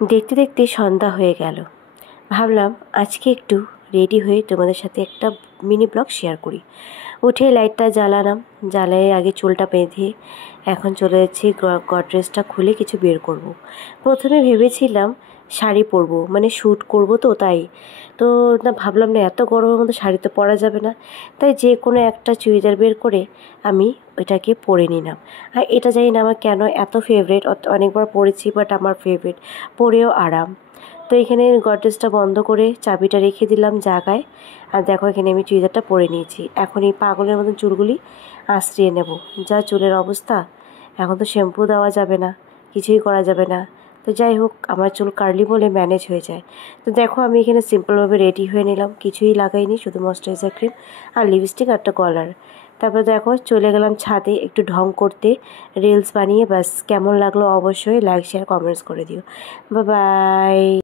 দেখতে দেখতে সন্ধ্যা হয়ে গেল। ভাবলাম আজকে একটু রেডি হয়ে তোমাদের সাথে একটা মিনি ব্লগ শেয়ার করি। উঠে লাইটটা জ্বালালাম, জ্বালিয়ে আগে চুলটা বেঁধে এখন চলে যাচ্ছি গডরেজটা খুলে কিছু বের করব। প্রথমে ভেবেছিলাম শাড়ি পরবো, মানে শ্যুট করব, তো তাই তো না ভাবলাম না এত গরমের মধ্যে শাড়ি তো পরা যাবে না, তাই যে কোনো একটা চুড়িদার বের করে আমি ওইটাকে পরে নিলাম। আর এটা জানি না আমার কেন এত ফেভারিট, অনেকবার পরেছি বাট আমার ফেভারিট, পরেও আরাম। তো এখানে গডরেজটা বন্ধ করে চাবিটা রেখে দিলাম জায়গায়। আর দেখো এখানে আমি চুড়িদারটা পরে নিয়েছি। এখন এই পাগলের মতন চুলগুলি আঁচড়িয়ে নেব। যা চুলের অবস্থা, এখন তো শ্যাম্পু দেওয়া যাবে না, কিছুই করা যাবে না। তো যাই হোক, আমার চুল কার্লি বলে ম্যানেজ হয়ে যায়। তো দেখো আমি এখানে সিম্পলভাবে রেডি হয়ে নিলাম, কিছুই লাগাইনি, শুধু ময়েশ্চারাইজার ক্রিম আর লিপস্টিক আর একটা কলার। তারপর দেখো চলে গেলাম ছাদে একটু ঢং করতে, রিলস বানিয়ে। ব্যাস, কেমন লাগলো অবশ্যই লাইক শেয়ার কমেন্টস করে দিও। Bye bye.